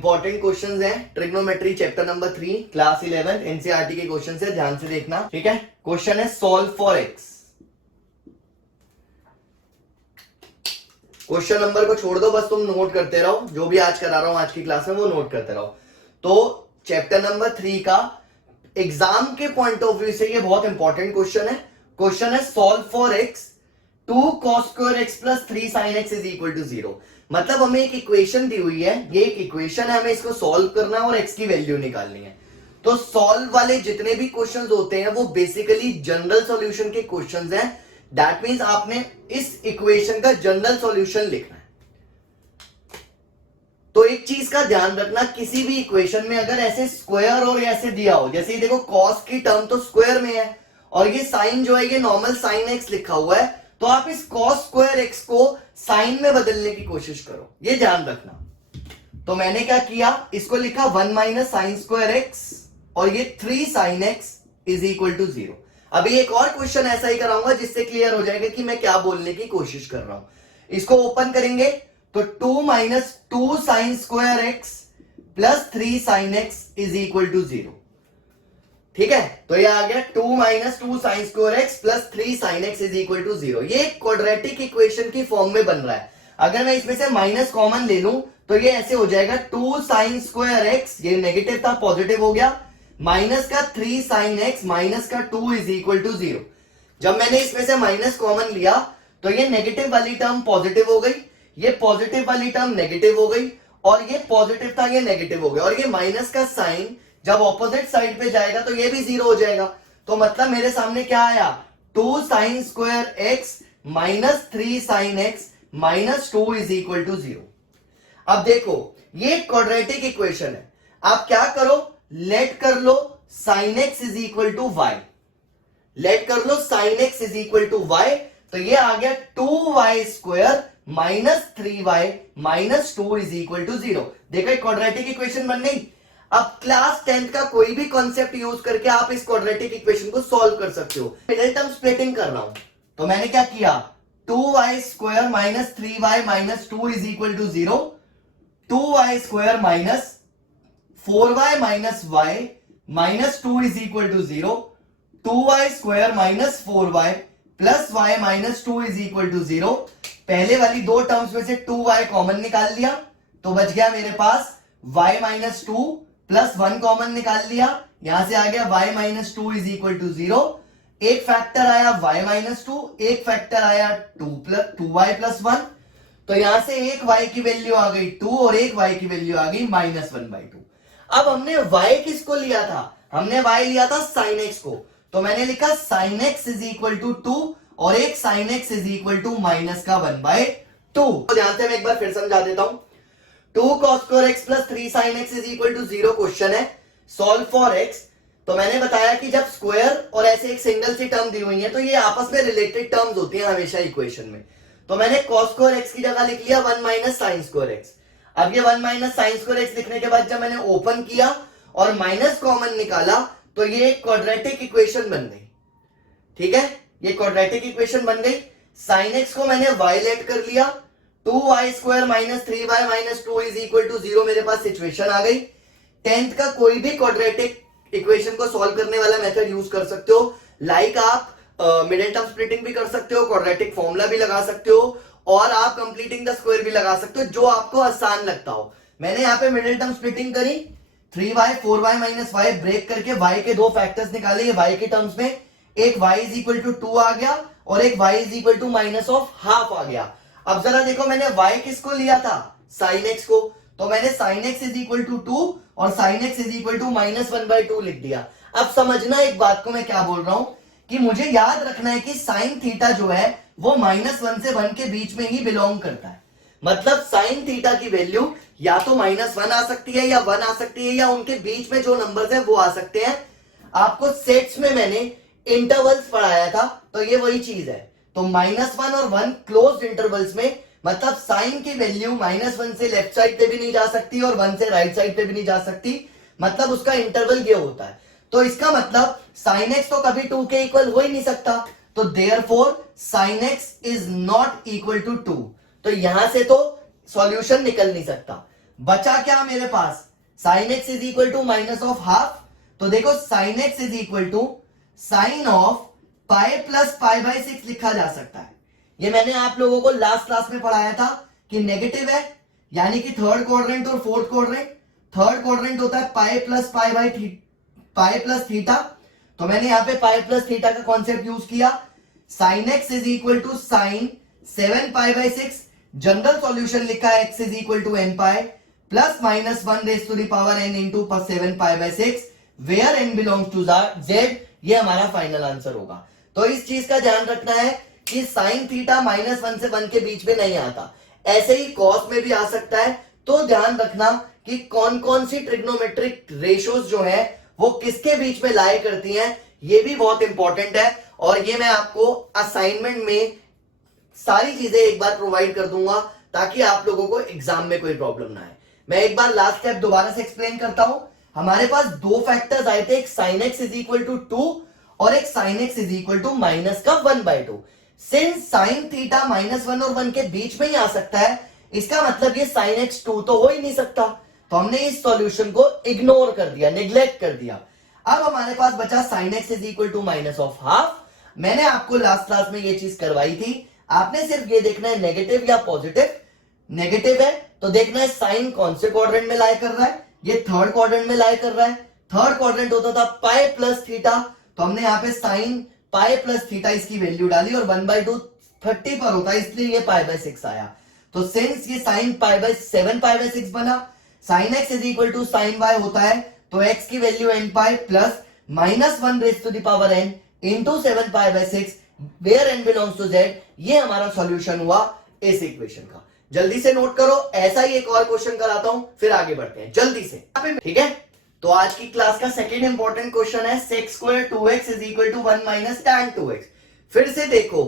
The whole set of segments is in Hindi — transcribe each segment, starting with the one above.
इंपॉर्टेंट क्वेश्चंस हैं, trigonometry chapter number 3 class 11 NCERT के क्वेश्चन है, ध्यान से देखना, ठीक है। क्वेश्चन है solve for x. Question number को छोड़ दो, बस तुम नोट करते रहो, जो भी आज करा रहा हूं आज की क्लास में वो नोट करते रहो। तो चैप्टर नंबर 3 का एग्जाम के पॉइंट ऑफ व्यू से ये बहुत इंपॉर्टेंट क्वेश्चन है। क्वेश्चन है solve for x 2 cos square x plus 3 sin x is equal to 0। मतलब हमें एक इक्वेशन दी हुई है, ये एक इक्वेशन है, हमें इसको सॉल्व करना है और x की वैल्यू निकालनी है। तो सॉल्व वाले जितने भी क्वेश्चंस होते हैं वो बेसिकली जनरल सॉल्यूशन के क्वेश्चंस हैं। दैट मींस आपने इस इक्वेशन का जनरल सॉल्यूशन लिखना है। तो एक चीज का ध्यान रखना, किसी भी इक्वेशन में अगर ऐसे स्क्वायर और ऐसे दिया हो, जैसे ये देखो cos की टर्म तो स्क्वायर में है और ये साइन जो है ये नॉर्मल sin x लिखा हुआ है, तो आप इस cos स्क्वायर x को साइन में बदलने की कोशिश करो, ये ध्यान रखना। तो मैंने क्या किया, इसको लिखा 1 माइनस साइन स्क्वायर एक्स और ये 3 sin x is equal to 0। अभी एक और क्वेश्चन ऐसा ही कराऊंगा जिससे क्लियर हो जाएगा कि मैं क्या बोलने की कोशिश कर रहा हूं। इसको ओपन करेंगे तो 2 minus 2 sine square x plus 3 sin x is equal to 0, ठीक है। तो ये आ गया 2 minus 2 sine square x plus 3 sin x is equal to 0। ये क्वाड्रेटिक इक्वेशन की फॉर्म में बन रहा है। अगर मैं इसमें से माइनस कॉमन ले लूं तो ये ऐसे हो जाएगा 2 साइन स्क्वायर एक्स, ये नेगेटिव था पॉजिटिव हो गया, माइनस का 3 sin x माइनस का 2 इज इक्वल टू 0। जब मैंने इसमें से माइनस कॉमन लिया तो ये नेगेटिव वाली टर्म पॉजिटिव हो गई, ये पॉजिटिव वाली टर्म नेगेटिव हो गई और ये पॉजिटिव था ये नेगेटिव हो गया, और ये माइनस का साइन जब ऑपोजिट साइड पे जाएगा तो ये भी 0 हो जाएगा। तो मतलब मेरे सामने क्या आया, 2 sine square x minus 3 sin x minus 2 is equal to 0। अब देखो ये क्वाड्रेटिक इक्वेशन है, आप क्या करो, लेट कर लो sin x is equal to y, let कर लो sin x is equal to y, तो ये आ गया 2y square minus 3y minus 2 is equal to 0। देखो क्वाड्रेटिक इक्वेशन बन गई। अब क्लास 10th का कोई भी कॉन्सेप्ट यूज करके आप इस क्वाड्रेटिक इक्वेशन को सॉल्व कर सकते हो। मिडिल टर्म स्प्लिटिंग कर रहा हूं, तो मैंने क्या किया, 2y square minus 3y minus 2 is equal to 0, 2y square minus 4y minus y minus 2 is equal to 0, 2y square minus 4y plus y minus 2 is equal to 0। पहले वाली दो टर्म्स में से 2y कॉमन निकाल लिया तो बच गया मेरे पास y माइनस 2 प्लस 1 कॉमन निकाल लिया, यहां से आ गया y minus 2 is equal to 0। एक फैक्टर आया y माइनस 2, एक फैक्टर आया 2y प्लस 1, तो यहां से एक y की वैल्यू आ गई 2 और एक y की वैल्यू आ गई माइनस 1/2। अब हमने y किसको लिया था, हमने y लिया था sin x को, तो मैंने लिखा sin x is equal to 2 और एक sin x is equal to minus का 1/2। तो ध्यान से मैं एक बार फिर समझा देता हूं। 2 cos square x plus 3 sin x is equal to 0 question है, सॉल्व फॉर x। तो मैंने बताया कि जब स्क्वायर और ऐसे एक सिंगल सी टर्म दी हुई है तो ये आपस में रिलेटेड टर्म्स होती हैं हमेशा इक्वेशन में। तो मैंने cos स्क्वायर एक्स की जगह लिख लिया 1 माइनस साइन स्क्वायर एक्स। अब ये 1 माइनस साइन स्क्वायर एक्स लिखने के बाद जब मैंने ओपन किया और माइनस कॉमन निकाला तो ये एक क्वाड्रेटिक इक्वेशन बन गई, ठीक है, ये क्वाड्रेटिक इक्वेशन बन गई। साइन एक्स को मैंने y लेट कर लिया, 2y square minus 3y minus 2 is equal to 0, मेरे पास सिचुएशन आ गई। 10th का कोई भी क्वाड्रेटिक इक्वेशन को सॉल्व करने वाला मेथड यूज कर सकते हो, लाइक आप मिडिल टर्म स्प्लिटिंग भी कर सकते हो, क्वाड्रेटिक फॉर्मूला भी लगा सकते हो और आप कंप्लीटिंग द स्क्वायर भी लगा सकते हो, जो आपको आसान लगता हो। मैंने यहाँ पे मिडिल टर्म स्प्लिटिंग करी, 3y 4y minus y break करके y के दो फैक्टर्स निकाले, ये y के टर्म्स में एक y इज इक्वल टू 2 आ गया और एक y is equal to minus of half आ गया। अब जरा देखो मैंने y किसको लिया था, sin x को, तो मैंने sin x is equal to 2 और sin x is equal to minus 1/2 लिख दिया। अब समझना एक बात को मैं क्या बोल रहा हूं, कि मुझे याद रखना है कि sin थीटा जो है वो -1 से 1 के बीच में ही बिलोंग करता है। मतलब sin थीटा की वैल्यू या तो -1 आ सकती है या 1 आ सकती है, या उनके बीच में जो नंबर्स हैं वो आ सकते हैं। आपको सेट्स में मैंने इंटरवल्स पढ़ाया था, तो ये वही चीज है। तो -1 और 1 क्लोज्ड इंटरवल्स में, मतलब साइन की वैल्यू -1 से लेफ्ट साइड पे भी नहीं जा सकती और 1 से राइट साइड पे भी नहीं जा सकती, मतलब उसका इंटरवल ये होता है। तो इसका मतलब sin x तो कभी 2 के इक्वल हो ही नहीं सकता, तो therefore sin x is not equal to 2। तो यहां से तो सॉल्यूशन निकल नहीं सकता। बचा क्या मेरे पास, sine x is equal to minus of half. तो देखो sine x is equal to sine of pi plus pi by 6 लिखा जा सकता है। ये मैंने आप लोगों को लास्ट क्लास में पढ़ाया था कि नेगेटिव है, यानी कि थर्ड क्वाड्रेंट और फोर्थ क्वाड्रेंट। थर्ड क्वाड्रेंट होता है pi plus pi by pi plus theta. तो मैंने यहां पे पाई प्लस थीटा का कॉन्सेप्ट यूज किया। Sine x is equal to sine 7 pi by 6। General solution लिखा है x is equal to n pi plus minus 1 raise to the power n into 7 pi by 6 where n belongs to z. ये हमारा फाइनल आंसर होगा। तो इस चीज का ध्यान रखना है कि साइन थीटा -1 से 1 के बीच में नहीं आता, ऐसे ही कॉस में भी आ सकता है। तो ध्यान रखना कि कौन कौन सी ट्रिग्नोमेट्रिक रेशियोज जो है वो किसके बीच में लाई करती हैं, ये भी बहुत इंपॉर्टेंट है। और ये मैं आपको असाइनमेंट में सारी चीजें एक बार प्रोवाइड कर दूंगा ताकि आप लोगों को एग्जाम में कोई प्रॉब्लम ना आए। मैं एक बार लास्ट स्टेप दोबारा से एक्सप्लेन करता हूं। हमारे पास दो फैक्टर्स आए थे, एक sine x is equal to 2 और एक sine x is equal to minus का 1/2। सिंस साइन थीटा -1 और 1 के बीच में ही आ सकता है, इसका मतलब ये साइन एक्स 2 तो हो ही नहीं सकता। तो हमने इस सॉल्यूशन को इग्नोर कर दिया, निग्लेक्ट कर दिया। अब हमारे पास बचा sine x is equal to minus of half. मैंने आपको लास्ट क्लास में ये चीज करवाई थी, आपने सिर्फ ये देखना है नेगेटिव या पॉजिटिव। नेगेटिव है तो देखना है साइन कौन से क्वाड्रेंट में लाई कर रहा है, ये थर्ड क्वाड्रेंट में लाई कर रहा है। थर्ड क्वाड्रेंट होता था पाई प्लस थीटा, तो हमने यहाँ पे साइन पाई प्लस थीटा इसकी वैल्यू डाली और 1/2 30 पर होता है, इसलिए ये पाई बाय 6 आया। तो सिंस ये sine pi by 7 pi by 6 बना, sine x is equal to sine y होता है, तो एक्स की value n pi plus -1 raise to the power n into 7 pi by 6 where n belongs to z. ये हमारा सॉल्यूशन हुआ इस इक्वेशन का। जल्दी से नोट करो, ऐसा ही एक और क्वेश्चन कराता हूं, फिर आगे बढ़ते हैं जल्दी से, ठीक है। तो आज की क्लास का सेकंड इंपॉर्टेंट क्वेश्चन है sec square 2x is equal to 1 minus tan 2x। फिर से देखो,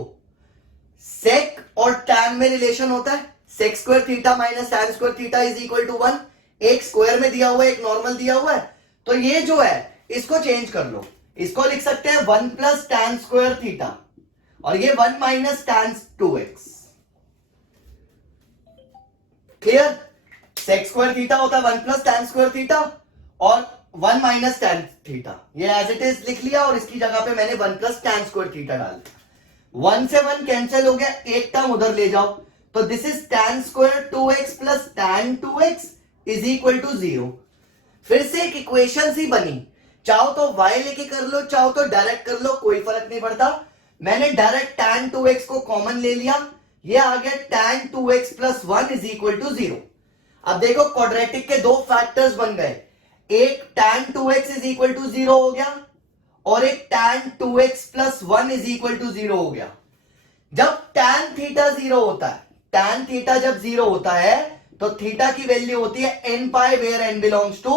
sec और tan में रिलेशन होता है, sec square theta minus tan square theta is equal to 1। एक स्क्वायर में दिया हुआ है, एक नॉर्मल दिया हुआ है, तो ये जो है इसको चेंज कर लो, इसको लिख सकते हैं 1 प्लस tan स्क्वायर थीटा और ये 1 minus tan 2x। Clear? sec square theta होता है 1 प्लस tan स्क्वायर थीटा और 1 माइनस tan थीटा, ये एज इट इज लिख लिया और इसकी जगह पे मैंने 1 प्लस tan स्क्वायर थीटा डाल दिया। 1 से 1 कैंसिल हो गया, एक टर्म उधर ले जाओ, तो this is tan square 2x plus tan 2x is equal to 0। फिर से एक इक्वेशन सी बनी, चाहो तो y लेके कर लो, चाहो तो डायरेक्ट कर लो, कोई फर्क नहीं पड़ता। मैंने डायरेक्ट tan 2x को कॉमन ले लिया, ये आ गया tan 2x plus 1 is equal to 0। अब देखो क्वाड्रेटिक के दो फैक्टर्स बन गए, एक tan 2x is equal to 0 हो गया और एक tan 2x plus 1 is equal to 0 हो गया। जब tan थीटा 0 होता है, tan थीटा जब 0 होता है तो थीटा की वैल्यू होती है n pi where n belongs to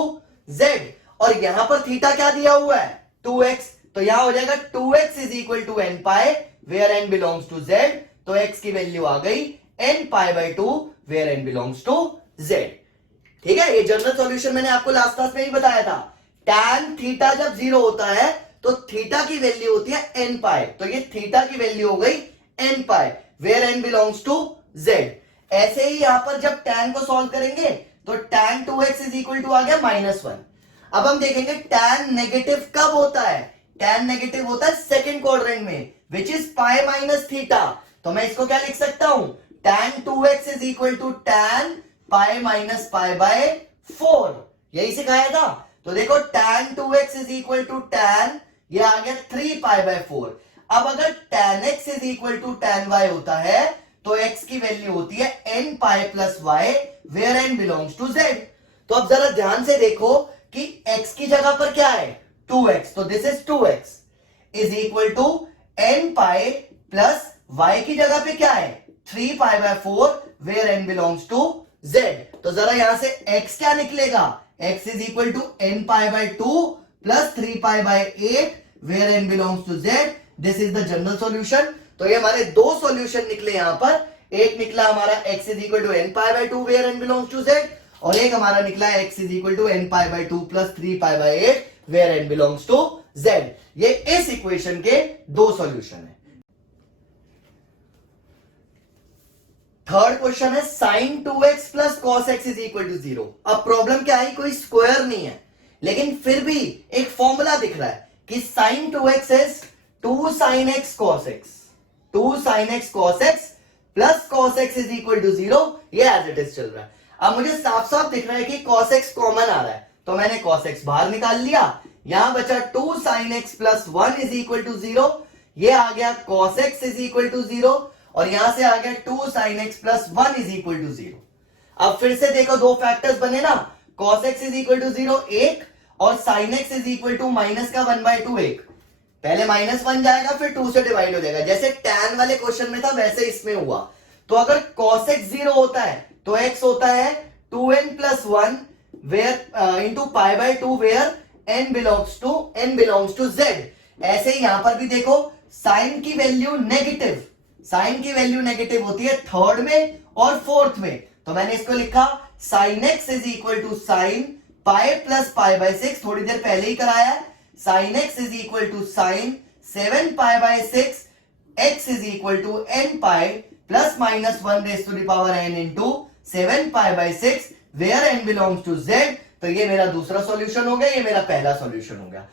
z, और यहां पर थीटा क्या दिया हुआ है 2x, तो यहां हो जाएगा 2x is equal to n pi where n belongs to z। तो x की वैल्यू आ गई n pi by 2 where n belongs to z। ठीक है, ये जनरल सॉल्यूशन मैंने आपको लास्ट क्लास में ही बताया था। tan थीटा जब 0 होता है तो थीटा की वैल्यू होती है n पाई, तो ये थीटा की वैल्यू हो गई n pi where n belongs to z। ऐसे ही यहां पर जब tan को सॉल्व करेंगे तो tan 2x is equal to आ गया -1। अब हम देखेंगे tan नेगेटिव कब होता है, tan नेगेटिव होता है सेकंड क्वाड्रेंट में, which is pi minus theta. तो मैं इसको क्या लिख सकता हूं, tan 2x is equal to tan pi minus pi by 4, यही सिखाया था। तो देखो tan 2x is equal to tan, ये आ गया 3 पाई बाय 4। अब अगर tan x is equal to tan y होता है तो x की वैल्यू होती है n pi plus y where n belongs to z। तो अब जरा ध्यान से देखो कि x की जगह पर क्या है 2x, तो this is 2x is equal to n pi plus y की जगह पे क्या है 3 pi by 4 where n belongs to z। तो जरा यहां से x क्या निकलेगा, x is equal to n pi by 2 plus 3 pi by 8 where n belongs to z। This is the general solution. तो ये हमारे दो सॉल्यूशन निकले यहां पर, एक निकला हमारा x is equal to n pi by 2 where n belongs to z, और एक हमारा निकला है x is equal to n pi by 2 plus 3 pi by 8 where n belongs to z। ये इस इक्वेशन के दो सॉल्यूशन है। थर्ड क्वेश्चन है sine 2x plus cos x is equal to 0। अब प्रॉब्लम क्या है, कोई स्क्वायर नहीं है, लेकिन फिर भी एक फॉर्मूला दिख रहा है कि sine 2x is 2 sine x cos x, 2 sine x cos x plus cos x is equal to 0। ये एज इट इज चल रहा है। अब मुझे साफ साफ दिख रहा है कि cos x कॉमन आ रहा है, तो मैंने cos x बाहर निकाल लिया, यहां बचा 2 sin x plus 1 is equal to 0। ये आ गया cos x is equal to 0 और यहां से आ गया 2 sin x plus 1 is equal to 0। अब फिर से देखो दो फैक्टर्स बने ना, cos x is equal to 0 एक और sin x is equal to minus का 1/2 एक। पहले -1 जाएगा फिर 2 से डिवाइड हो जाएगा, जैसे tan वाले क्वेश्चन में था वैसे इसमें हुआ। तो अगर cos x 0 होता है तो x होता है 2n plus 1 where into π/2 where n belongs to z। ऐसे ही यहां पर भी देखो साइन की वैल्यू नेगेटिव, साइन की वैल्यू नेगेटिव होती है थर्ड में और फोर्थ में, तो मैंने इसको लिखा sine x is equal to sine pi plus π/6, थोड़ी देर पहले ही कराया है। Sine x is equal to sine 7 π/6, x is equal to n pi plus minus 1 raise to the power n into 7 π/6 where n belongs to z। तो ये मेरा दूसरा सॉल्यूशन हो गया, ये मेरा पहला सॉल्यूशन हो गया।